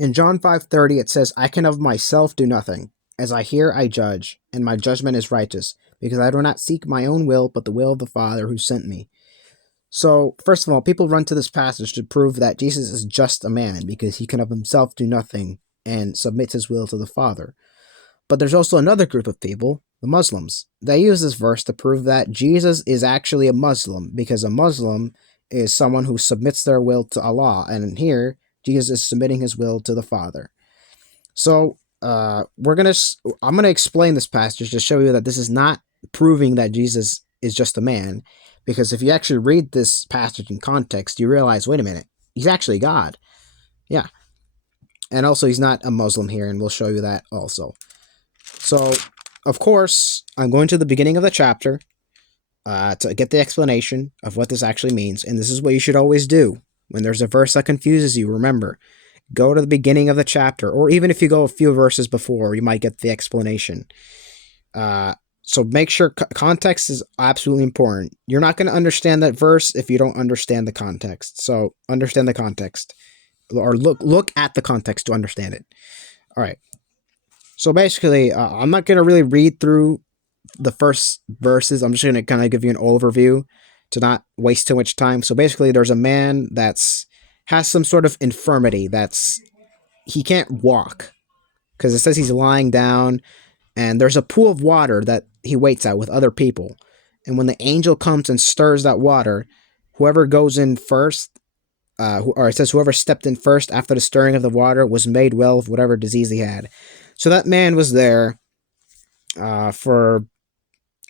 In John 5:30 it says, I can of myself do nothing. As I hear, I judge, and my judgment is righteous, because I do not seek my own will, but the will of the Father who sent me. So, first of all, people run to this passage to prove that Jesus is just a man, because he can of himself do nothing and submits his will to the Father. But there's also another group of people, the Muslims. They use this verse to prove that Jesus is actually a Muslim, because a Muslim is someone who submits their will to Allah, and here Jesus is submitting his will to the Father. So I'm gonna explain this passage to show you that this is not proving that Jesus is just a man, because if you actually read this passage in context, you realize, wait a minute, he's actually God. Yeah, and also he's not a Muslim here, and we'll show you that also. So, of course, I'm going to the beginning of the chapter to get the explanation of what this actually means, and this is what you should always do. When there's a verse that confuses you, remember, go to the beginning of the chapter, or even if you go a few verses before, you might get the explanation. So make sure context is absolutely important. You're not going to understand that verse if you don't understand the context. So understand the context, or look at the context to understand it. All right. So basically, I'm not going to really read through the first verses. I'm just going to kind of give you an overview to not waste too much time. So basically, there's a man has some sort of infirmity he can't walk, because it says he's lying down, and there's a pool of water that he waits at with other people. And when the angel comes and stirs that water, whoever goes in first, or it says whoever stepped in first after the stirring of the water was made well of whatever disease he had. So that man was there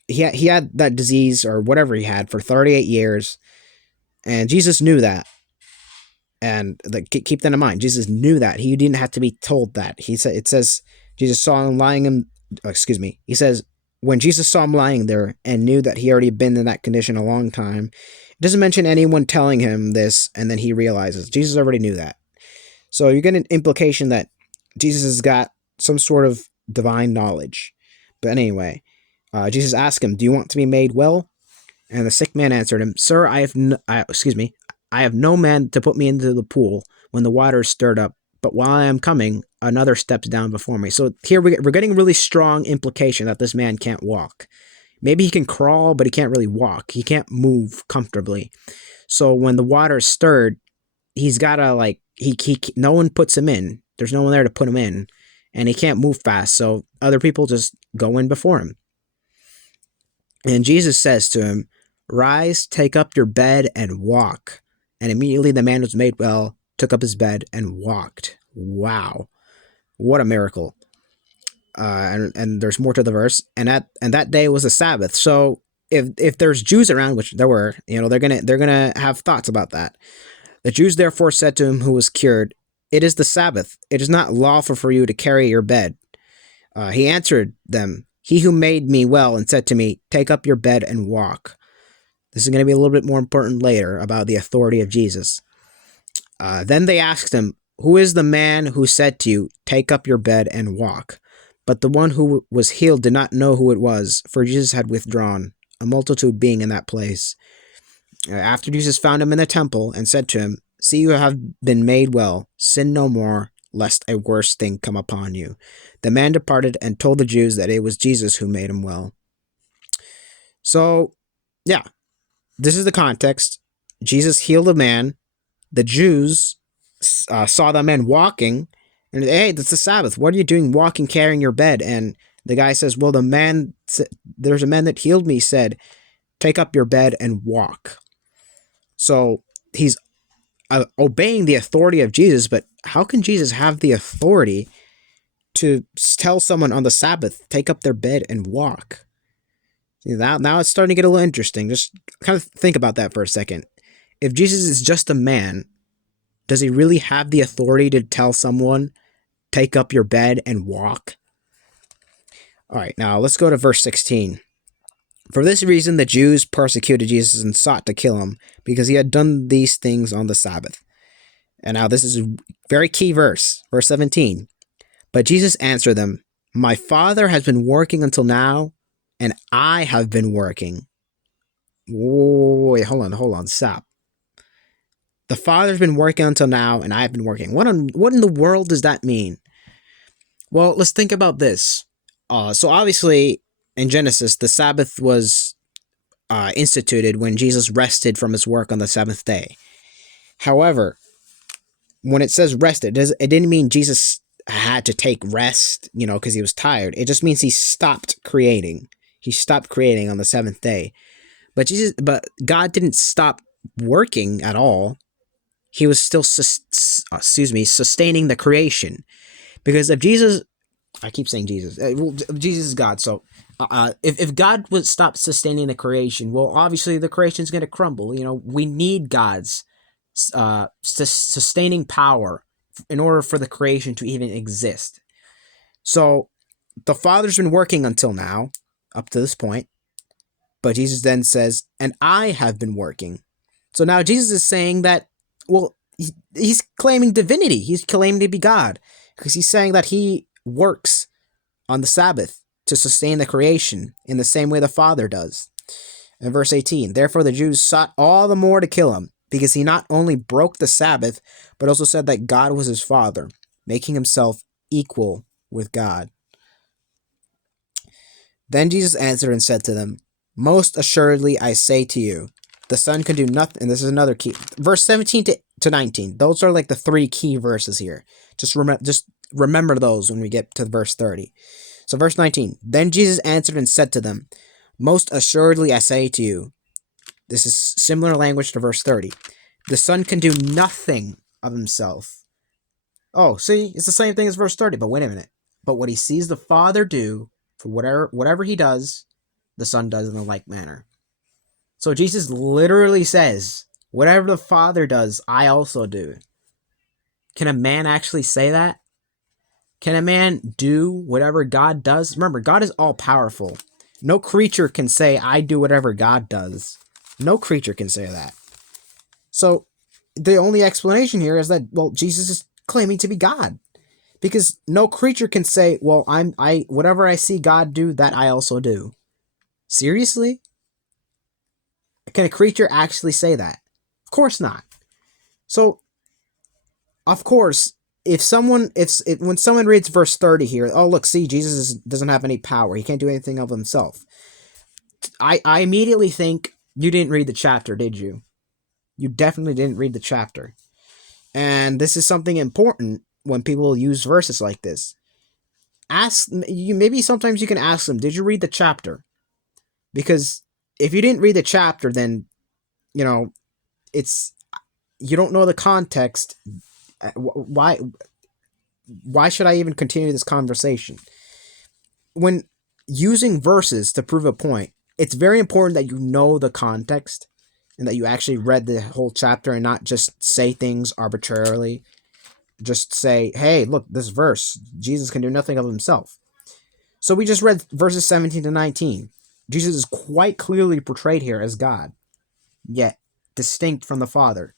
he had that disease or whatever he had for 38 years, and Jesus knew that. And keep that in mind. Jesus knew that. He didn't have to be told that. It says Jesus saw him lying in. He says when Jesus saw him lying there and knew that he already been in that condition a long time. It doesn't mention anyone telling him this, and then he realizes Jesus already knew that. So you get an implication that Jesus has got some sort of divine knowledge. But anyway, Jesus asked him, "Do you want to be made well?" And the sick man answered him, "Sir, I have no man to put me into the pool when the water is stirred up. But while I am coming, another steps down before me." So here we're getting really strong implication that this man can't walk. Maybe he can crawl, but he can't really walk. He can't move comfortably. So when the water is stirred, he's gotta no one puts him in. There's no one there to put him in, and he can't move fast. So other people just go in before him. And Jesus says to him, "Rise, take up your bed and walk." And immediately the man was made well, took up his bed, and walked. Wow. What a miracle. And there's more to the verse. And that day was a Sabbath. So if there's Jews around, which there were, they're gonna have thoughts about that. The Jews therefore said to him who was cured, "It is the Sabbath. It is not lawful for you to carry your bed." He answered them, "He who made me well and said to me, 'Take up your bed and walk.'" This is going to be a little bit more important later about the authority of Jesus. Then they asked him, "Who is the man who said to you, 'Take up your bed and walk'?" But the one who was healed did not know who it was, for Jesus had withdrawn, a multitude being in that place. After Jesus found him in the temple and said to him, "See, you have been made well. Sin no more, lest a worse thing come upon you." The man departed and told the Jews that it was Jesus who made him well. So, yeah. This is the context. Jesus healed a man. The Jews saw the man walking, and hey, that's the Sabbath. What are you doing walking, carrying your bed? And the guy says, well, there's a man that healed me, said, "Take up your bed and walk." So he's obeying the authority of Jesus, but how can Jesus have the authority to tell someone on the Sabbath, take up their bed and walk? Now it's starting to get a little interesting. Just kind of think about that for a second. If Jesus is just a man, does he really have the authority to tell someone, take up your bed and walk? All right, now let's go to verse 16. For this reason, the Jews persecuted Jesus and sought to kill him, because he had done these things on the Sabbath. And now this is a very key verse, verse 17. But Jesus answered them, "My Father has been working until now, and I have been working." Whoa, wait, hold on, stop. The Father's been working until now, and I've been working. What in the world does that mean? Well, let's think about this. So obviously, in Genesis, the Sabbath was instituted when Jesus rested from his work on the seventh day. However, when it says rested, it didn't mean Jesus had to take rest, because he was tired. It just means he stopped creating. He stopped creating on the seventh day. But God didn't stop working at all. He was still, sustaining the creation. Because if Jesus, I keep saying Jesus. Jesus is God. So, if God would stop sustaining the creation, well, obviously the creation is going to crumble. We need God's sustaining power in order for the creation to even exist. So, the Father's been working until now, up to this point. But Jesus then says, and I have been working. So now Jesus is saying that, well, he's claiming divinity. He's claiming to be God because he's saying that he works on the Sabbath to sustain the creation in the same way the Father does. In verse 18, therefore the Jews sought all the more to kill him because he not only broke the Sabbath, but also said that God was his Father, making himself equal with God. Then Jesus answered and said to them, most assuredly I say to you, the Son can do nothing. And this is another key. Verse 17 to 19. Those are like the three key verses here. Just remember those when we get to verse 30. So verse 19. Then Jesus answered and said to them, most assuredly I say to you. This is similar language to verse 30. The Son can do nothing of himself. Oh, see, it's the same thing as verse 30. But wait a minute. But what he sees the Father do, for whatever he does, the Son does in the like manner. So Jesus literally says, whatever the Father does, I also do. Can a man actually say that? Can a man do whatever God does? Remember, God is all powerful. No creature can say, I do whatever God does. No creature can say that. So the only explanation here is that, well, Jesus is claiming to be God. Because no creature can say, well, whatever I see God do, that I also do. Seriously? Can a creature actually say that? Of course not. So, of course, when someone reads verse 30 here, oh look, see, Jesus doesn't have any power. He can't do anything of himself. I immediately think you didn't read the chapter, did you? You definitely didn't read the chapter. And this is something important when people use verses like this. Maybe sometimes you can ask them, did you read the chapter? Because if you didn't read the chapter, then, you don't know the context. Why should I even continue this conversation? When using verses to prove a point, it's very important that you know the context and that you actually read the whole chapter and not just say things arbitrarily. Just say, hey, look, this verse, Jesus can do nothing of himself. So we just read verses 17 to 19. Jesus is quite clearly portrayed here as God, yet distinct from the Father.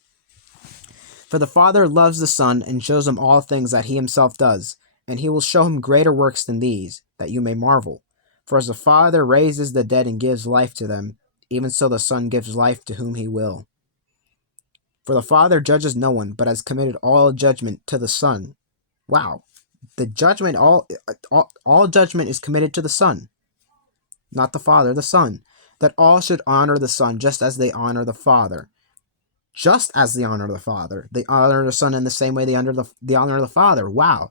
For the Father loves the Son and shows him all things that he himself does, and he will show him greater works than these, that you may marvel. For as the Father raises the dead and gives life to them, even so the Son gives life to whom he will. For the Father judges no one, but has committed all judgment to the Son. Wow. The judgment, all judgment is committed to the Son. Not the Father, the Son. That all should honor the Son just as they honor the Father. Just as they honor the Father. They honor the Son in the same way they honor the Father. Wow.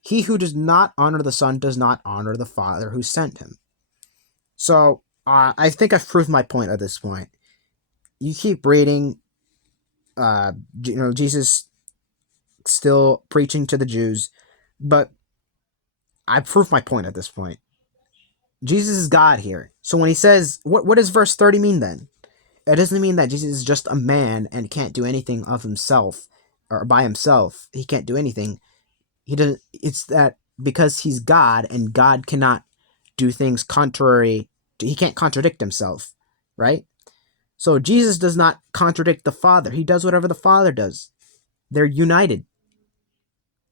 He who does not honor the Son does not honor the Father who sent him. So, I think I've proved my point at this point. You keep reading, Jesus still preaching to the Jews, but I proved my point at this point. Jesus is God here. So when he says, what does verse 30 mean then? It doesn't mean that Jesus is just a man and can't do anything of himself or by himself. He can't do anything. He doesn't. It's that because he's God and God cannot do things contrary. He can't contradict himself, right? So Jesus does not contradict the Father. He does whatever the Father does. They're united.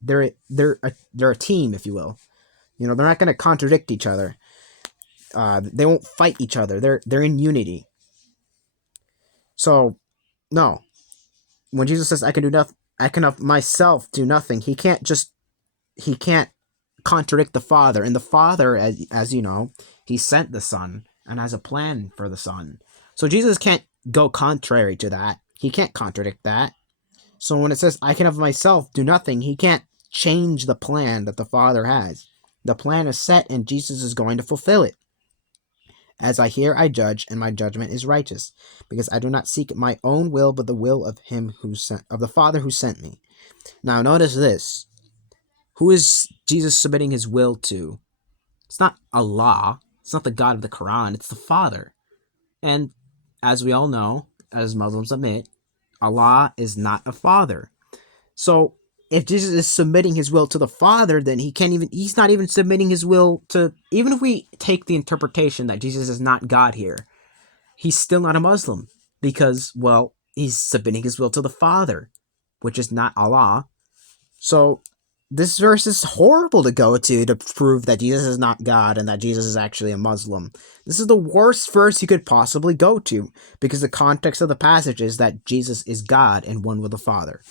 They're a team, if you will. They're not going to contradict each other. They won't fight each other. They're in unity. So, no. when Jesus says, I can do nothing, I can of myself do nothing, he can't contradict the Father. And the Father, as you know, he sent the Son and has a plan for the Son. So Jesus can't go contrary to that. He can't contradict that. So when it says, I can of myself do nothing, he can't change the plan that the Father has. The plan is set and Jesus is going to fulfill it. As I hear, I judge, and my judgment is righteous, because I do not seek my own will, but the will of him of the Father who sent me. Now notice this. Who is Jesus submitting his will to? It's not Allah. It's not the God of the Quran. It's the Father. And as we all know, as Muslims admit, Allah is not a father. So if Jesus is submitting his will to the Father, then he's not even submitting his will to, even if we take the interpretation that Jesus is not God here, he's still not a Muslim, because, well, he's submitting his will to the Father, which is not Allah. So this verse is horrible to go to prove that Jesus is not God and that Jesus is actually a Muslim. This is the worst verse you could possibly go to, because the context of the passage is that Jesus is God and one with the Father.